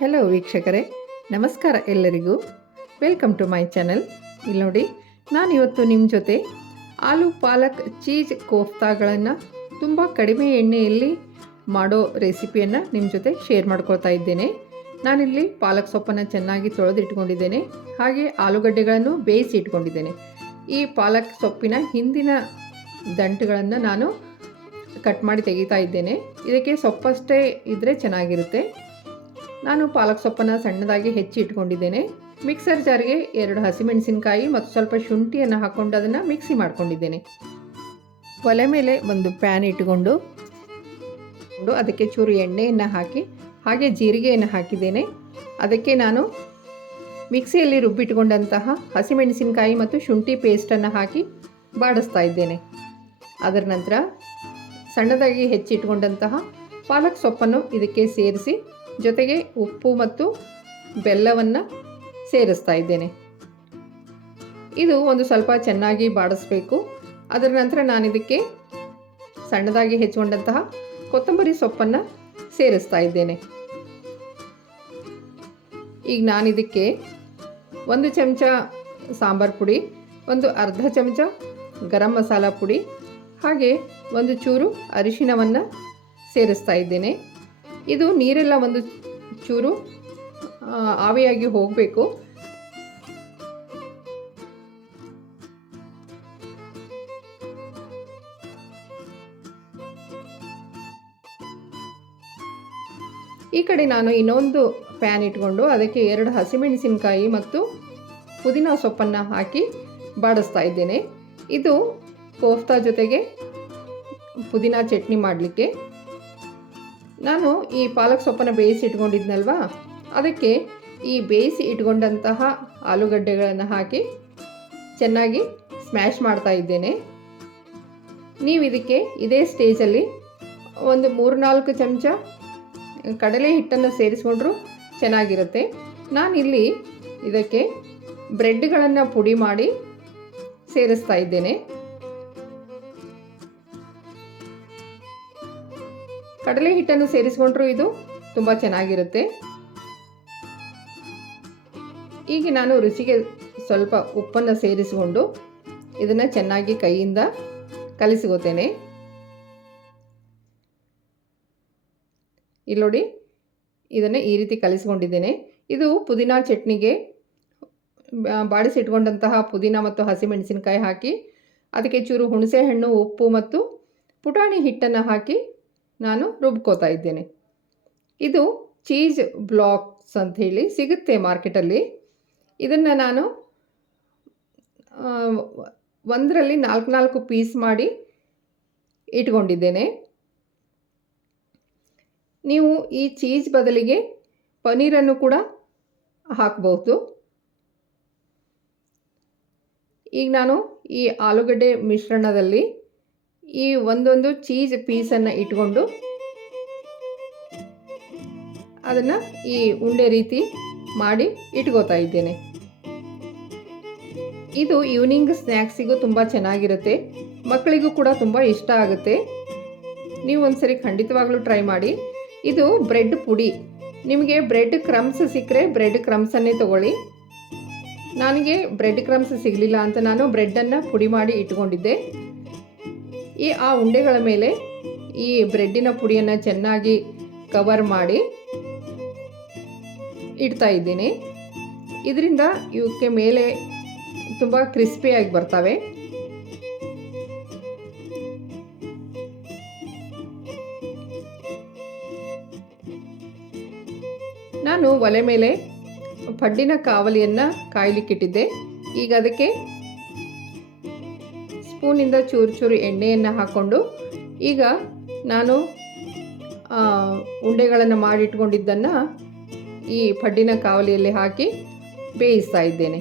Hello ವೀಕ್ಷಕರೇ. ನಮಸ್ಕಾರ ಎಲ್ಲರಿಗೂ. ವೆಲ್ಕಮ್ ಟು ಮೈ ಚಾನಲ್ ಇಲ್ಲಿ ನೋಡಿ, ನಾನು ಇವತ್ತು ನಿಮ್ಮ ಜೊತೆ ಆಲೂ ಪಾಲಕ್ ಚೀಸ್ ಕೋಫ್ತಾಗಳನ್ನು ತುಂಬ ಕಡಿಮೆ ಎಣ್ಣೆಯಲ್ಲಿ ಮಾಡೋ ರೆಸಿಪಿಯನ್ನು ನಿಮ್ಮ ಜೊತೆ ಶೇರ್ ಮಾಡ್ಕೊಳ್ತಾ ಇದ್ದೇನೆ. ನಾನಿಲ್ಲಿ ಪಾಲಕ್ ಸೊಪ್ಪನ್ನು ಚೆನ್ನಾಗಿ ತೊಳೆದಿಟ್ಕೊಂಡಿದ್ದೇನೆ. ಹಾಗೆ ಆಲೂಗಡ್ಡೆಗಳನ್ನು ಬೇಯಿಸಿ ಇಟ್ಕೊಂಡಿದ್ದೇನೆ. ಈ ಪಾಲಕ್ ಸೊಪ್ಪಿನ ಹಿಂದಿನ ದಂಟುಗಳನ್ನು ನಾನು ಕಟ್ ಮಾಡಿ ತೆಗಿತಾ ಇದ್ದೇನೆ. ಇದಕ್ಕೆ ಸೊಪ್ಪಷ್ಟೇ ಇದ್ದರೆ ಚೆನ್ನಾಗಿರುತ್ತೆ. ನಾನು ಪಾಲಕ್ ಸೊಪ್ಪನ್ನು ಸಣ್ಣದಾಗಿ ಹೆಚ್ಚಿ ಇಟ್ಕೊಂಡಿದ್ದೇನೆ. ಮಿಕ್ಸರ್ ಜಾರ್ಗೆ ಎರಡು ಹಸಿಮೆಣಸಿನಕಾಯಿ ಮತ್ತು ಸ್ವಲ್ಪ ಶುಂಠಿಯನ್ನು ಹಾಕ್ಕೊಂಡು ಅದನ್ನು ಮಿಕ್ಸಿ ಮಾಡ್ಕೊಂಡಿದ್ದೇನೆ. ಒಲೆ ಮೇಲೆ ಒಂದು ಪ್ಯಾನ್ ಇಟ್ಟುಕೊಂಡು ಅದಕ್ಕೆ ಚೂರು ಎಣ್ಣೆಯನ್ನು ಹಾಕಿ, ಹಾಗೆ ಜೀರಿಗೆಯನ್ನು ಹಾಕಿದ್ದೇನೆ. ಅದಕ್ಕೆ ನಾನು ಮಿಕ್ಸಿಯಲ್ಲಿ ರುಬ್ಬಿಟ್ಕೊಂಡಂತಹ ಹಸಿಮೆಣಸಿನಕಾಯಿ ಮತ್ತು ಶುಂಠಿ ಪೇಸ್ಟನ್ನು ಹಾಕಿ ಬಾಡಿಸ್ತಾ ಇದ್ದೇನೆ. ಅದರ ನಂತರ ಸಣ್ಣದಾಗಿ ಹೆಚ್ಚಿಟ್ಕೊಂಡಂತಹ ಪಾಲಕ್ ಸೊಪ್ಪನ್ನು ಇದಕ್ಕೆ ಸೇರಿಸಿ ಜೊತೆಗೆ ಉಪ್ಪು ಮತ್ತು ಬೆಲ್ಲವನ್ನು ಸೇರಿಸ್ತಾ ಇದ್ದೇನೆ. ಇದು ಒಂದು ಸ್ವಲ್ಪ ಚೆನ್ನಾಗಿ ಬಾಡಿಸ್ಬೇಕು. ಅದರ ನಂತರ ನಾನು ಇದಕ್ಕೆ ಸಣ್ಣದಾಗಿ ಹೆಚ್ಚಿಕೊಂಡಂತಹ ಕೊತ್ತಂಬರಿ ಸೊಪ್ಪನ್ನು ಸೇರಿಸ್ತಾ ಇದ್ದೇನೆ. ಈಗ ನಾನು ಇದಕ್ಕೆ ಒಂದು ಚಮಚ ಸಾಂಬಾರು ಪುಡಿ, ಒಂದು ಅರ್ಧ ಚಮಚ ಗರಂ ಮಸಾಲ ಪುಡಿ, ಹಾಗೆ ಒಂದು ಚೂರು ಅರಿಶಿನವನ್ನು ಸೇರಿಸ್ತಾ ಇದ್ದೇನೆ. ಇದು ನೀರೆಲ್ಲ ಒಂದು ಚೂರು ಆವಿಯಾಗಿ ಹೋಗಬೇಕು. ಈ ಕಡೆ ನಾನು ಇನ್ನೊಂದು ಪ್ಯಾನ್ ಇಟ್ಕೊಂಡು ಅದಕ್ಕೆ ಎರಡು ಹಸಿಮೆಣಸಿನಕಾಯಿ ಮತ್ತು ಪುದೀನ ಸೊಪ್ಪನ್ನು ಹಾಕಿ ಬಾಡಿಸ್ತಾ ಇದ್ದೇನೆ. ಇದು ಕೋಫ್ತಾ ಜೊತೆಗೆ ಪುದೀನ ಚಟ್ನಿ ಮಾಡಲಿಕ್ಕೆ. ನಾನು ಈ ಪಾಲಕ್ ಸೊಪ್ಪನ್ನು ಬೇಯಿಸಿ ಇಟ್ಕೊಂಡಿದ್ನಲ್ವಾ? ಅದಕ್ಕೆ ಈ ಬೇಯಿಸಿ ಇಟ್ಕೊಂಡಂತಹ ಆಲೂಗಡ್ಡೆಗಳನ್ನು ಹಾಕಿ ಚೆನ್ನಾಗಿ ಸ್ಮ್ಯಾಶ್ ಮಾಡ್ತಾ ಇದ್ದೇನೆ. ನೀವು ಇದಕ್ಕೆ ಇದೇ ಸ್ಟೇಜಲ್ಲಿ ಒಂದು ಮೂರು ನಾಲ್ಕು ಚಮಚ ಕಡಲೆ ಹಿಟ್ಟನ್ನು ಸೇರಿಸ್ಕೊಂಡ್ರೂ ಚೆನ್ನಾಗಿರುತ್ತೆ. ನಾನಿಲ್ಲಿ ಇದಕ್ಕೆ ಬ್ರೆಡ್ಗಳನ್ನು ಪುಡಿ ಮಾಡಿ ಸೇರಿಸ್ತಾ ಇದ್ದೇನೆ. ಕಡಲೆ ಹಿಟ್ಟನ್ನು ಸೇರಿಸ್ಕೊಂಡ್ರೂ ಇದು ತುಂಬ ಚೆನ್ನಾಗಿರುತ್ತೆ. ಈಗ ನಾನು ರುಚಿಗೆ ಸ್ವಲ್ಪ ಉಪ್ಪನ್ನು ಸೇರಿಸಿಕೊಂಡು ಇದನ್ನು ಚೆನ್ನಾಗಿ ಕೈಯಿಂದ ಕಲಿಸ್ಕೋತೇನೆ. ಇಲ್ಲಿ ನೋಡಿ, ಇದನ್ನು ಈ ರೀತಿ ಕಲಿಸ್ಕೊಂಡಿದ್ದೇನೆ. ಇದು ಪುದೀನ ಚಟ್ನಿಗೆ ಬಾಡಿಸಿಟ್ಕೊಂಡಂತಹ ಪುದೀನ ಮತ್ತು ಹಸಿಮೆಣಸಿನಕಾಯಿ ಹಾಕಿ, ಅದಕ್ಕೆ ಚೂರು ಹುಣಸೆ ಹಣ್ಣು ಉಪ್ಪು ಮತ್ತು ಪುಟಾಣಿ ಹಿಟ್ಟನ್ನು ಹಾಕಿ ನಾನು ರುಬ್ಕೋತಾ ಇದ್ದೇನೆ. ಇದು ಚೀಸ್ ಬ್ಲಾಕ್ಸ್ ಅಂತ ಹೇಳಿ ಸಿಗುತ್ತೆ ಮಾರ್ಕೆಟಲ್ಲಿ. ಇದನ್ನು ನಾನು ಒಂದರಲ್ಲಿ ನಾಲ್ಕು ನಾಲ್ಕು ಪೀಸ್ ಮಾಡಿ ಇಟ್ಕೊಂಡಿದ್ದೇನೆ. ನೀವು ಈ ಚೀಸ್ ಬದಲಿಗೆ ಪನ್ನೀರನ್ನು ಕೂಡ ಹಾಕಬಹುದು. ಈಗ ನಾನು ಈ ಆಲೂಗಡ್ಡೆ ಮಿಶ್ರಣದಲ್ಲಿ ಈ ಒಂದೊಂದು ಚೀಸ್ ಪೀಸನ್ನು ಇಟ್ಕೊಂಡು ಅದನ್ನು ಈ ಉಂಡೆ ರೀತಿ ಮಾಡಿ ಇಟ್ಕೋತಾ ಇದ್ದೇನೆ. ಇದು ಈವ್ನಿಂಗ್ ಸ್ನ್ಯಾಕ್ಸಿಗೂ ತುಂಬ ಚೆನ್ನಾಗಿರುತ್ತೆ. ಮಕ್ಕಳಿಗೂ ಕೂಡ ತುಂಬ ಇಷ್ಟ ಆಗುತ್ತೆ. ನೀವು ಒಂದ್ಸರಿ ಖಂಡಿತವಾಗ್ಲೂ ಟ್ರೈ ಮಾಡಿ. ಇದು ಬ್ರೆಡ್ ಪುಡಿ. ನಿಮಗೆ ಬ್ರೆಡ್ ಕ್ರಮ್ಸ್ ಸಿಕ್ಕರೆ ಬ್ರೆಡ್ ಕ್ರಮ್ಸನ್ನೇ ತಗೊಳ್ಳಿ. ನನಗೆ ಬ್ರೆಡ್ ಕ್ರಮ್ಸ್ ಸಿಗಲಿಲ್ಲ ಅಂತ ನಾನು ಬ್ರೆಡ್ಡನ್ನು ಪುಡಿ ಮಾಡಿ ಇಟ್ಕೊಂಡಿದ್ದೆ. ಈ ಆ ಉಂಡೆಗಳ ಮೇಲೆ ಈ ಬ್ರೆಡ್ಡಿನ ಪುಡಿಯನ್ನು ಚೆನ್ನಾಗಿ ಕವರ್ ಮಾಡಿ ಇಡ್ತಾ ಇದ್ದೀನಿ. ಇದರಿಂದ ಇವಕ್ಕೆ ಮೇಲೆ ತುಂಬ ಕ್ರಿಸ್ಪಿಯಾಗಿ ಬರ್ತವೆ. ನಾನು ಒಲೆ ಮೇಲೆ ಪಡ್ಡಿನ ಕಾವಲಿಯನ್ನು ಕಾಯಲಿಕ್ಕಿಟ್ಟಿದ್ದೆ. ಈಗ ಅದಕ್ಕೆ ಸ್ಪೂನಿಂದ ಚೂರು ಚೂರು ಎಣ್ಣೆಯನ್ನು ಹಾಕ್ಕೊಂಡು ಈಗ ನಾನು ಉಂಡೆಗಳನ್ನು ಮಾಡಿಟ್ಕೊಂಡಿದ್ದನ್ನು ಈ ಪಡ್ಡಿನ ಕಾವಲಿಯಲ್ಲಿ ಹಾಕಿ ಬೇಯಿಸ್ತಾ ಇದ್ದೇನೆ.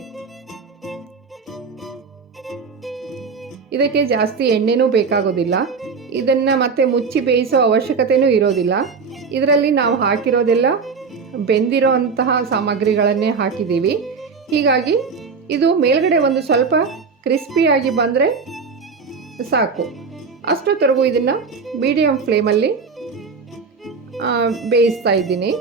ಇದಕ್ಕೆ ಜಾಸ್ತಿ ಎಣ್ಣೆನೂ ಬೇಕಾಗೋದಿಲ್ಲ. ಇದನ್ನು ಮತ್ತೆ ಮುಚ್ಚಿ ಬೇಯಿಸೋ ಅವಶ್ಯಕತೆಯೂ ಇರೋದಿಲ್ಲ. ಇದರಲ್ಲಿ ನಾವು ಹಾಕಿರೋದೆಲ್ಲ ಬೆಂದಿರೋ ಅಂತಹ ಸಾಮಗ್ರಿಗಳನ್ನೇ ಹಾಕಿದ್ದೀವಿ. ಹೀಗಾಗಿ ಇದು ಮೇಲ್ಗಡೆ ಒಂದು ಸ್ವಲ್ಪ ಕ್ರಿಸ್ಪಿಯಾಗಿ ಬಂದರೆ ಸಾಕು. ಅಷ್ಟೊತ್ತರೆಗೂ ಇದನ್ನು ಮೀಡಿಯಮ್ ಫ್ಲೇಮಲ್ಲಿ ಬೇಯಿಸ್ತಾ ಇದ್ದೀನಿ.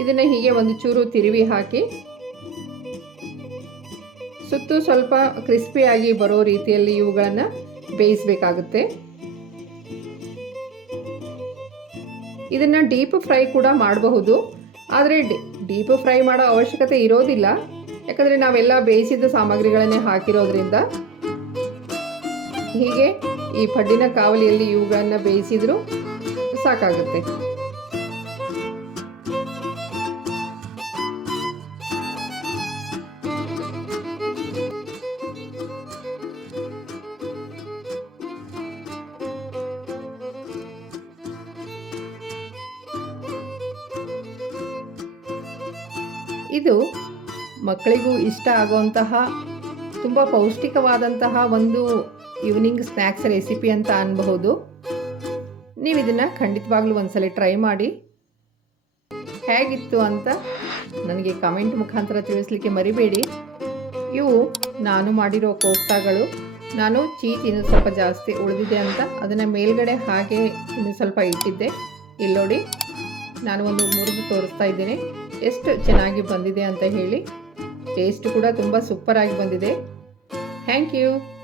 ಇದನ್ನು ಹೀಗೆ ಒಂದು ಚೂರು ತಿರುವಿ ಹಾಕಿ, ಸುತ್ತು ಸ್ವಲ್ಪ ಕ್ರಿಸ್ಪಿಯಾಗಿ ಬರೋ ರೀತಿಯಲ್ಲಿ ಇವುಗಳನ್ನು ಬೇಯಿಸಬೇಕಾಗುತ್ತೆ. ಇದನ್ನು ಡೀಪ್ ಫ್ರೈ ಕೂಡ ಮಾಡಬಹುದು. ಆದರೆ ಡೀಪ್ ಫ್ರೈ ಮಾಡೋ ಅವಶ್ಯಕತೆ ಇರೋದಿಲ್ಲ. ಯಾಕಂದರೆ ನಾವೆಲ್ಲ ಬೇಯಿಸಿದ ಸಾಮಗ್ರಿಗಳನ್ನೇ ಹಾಕಿರೋದ್ರಿಂದ. ಹೀಗೆ ಈ ಪಡ್ಡಿನ ಕಾವಲಿಯಲ್ಲಿ ಇವುಗಳನ್ನು ಬೇಯಿಸಿದರೂ ಸಾಕಾಗುತ್ತೆ. ಇದು ಮಕ್ಕಳಿಗೂ ಇಷ್ಟ ಆಗುವಂತಹ, ತುಂಬ ಪೌಷ್ಟಿಕವಾದಂತಹ ಒಂದು ಈವ್ನಿಂಗ್ ಸ್ನ್ಯಾಕ್ಸ್ ರೆಸಿಪಿ ಅಂತ ಅನ್ಬಹುದು. ನೀವು ಇದನ್ನು ಖಂಡಿತವಾಗ್ಲೂ ಒಂದ್ಸಲ ಟ್ರೈ ಮಾಡಿ. ಹೇಗಿತ್ತು ಅಂತ ನನಗೆ ಕಮೆಂಟ್ ಮುಖಾಂತರ ತಿಳಿಸ್ಲಿಕ್ಕೆ ಮರಿಬೇಡಿ. ಇವು ನಾನು ಮಾಡಿರೋ ಕೋಫ್ತಾಗಳು. ನಾನು ಚೀಸ್ ಇನ್ನೂ ಸ್ವಲ್ಪ ಜಾಸ್ತಿ ಉಳಿದಿದೆ ಅಂತ ಅದನ್ನು ಮೇಲ್ಗಡೆ ಹಾಗೆ ಇನ್ನು ಸ್ವಲ್ಪ ಇಟ್ಟಿದ್ದೆ. ಇಲ್ಲಿ ನೋಡಿ ನಾನು ಒಂದು ಮುರಿದು ತೋರಿಸ್ತಾ ಇದ್ದೇನೆ. ಎಷ್ಟು ಚೆನ್ನಾಗಿ ಬಂದಿದೆ ಅಂತ ಹೇಳಿ. ಟೇಸ್ಟ್ ಕೂಡ ತುಂಬ ಸೂಪರಾಗಿ ಬಂದಿದೆ. Thank you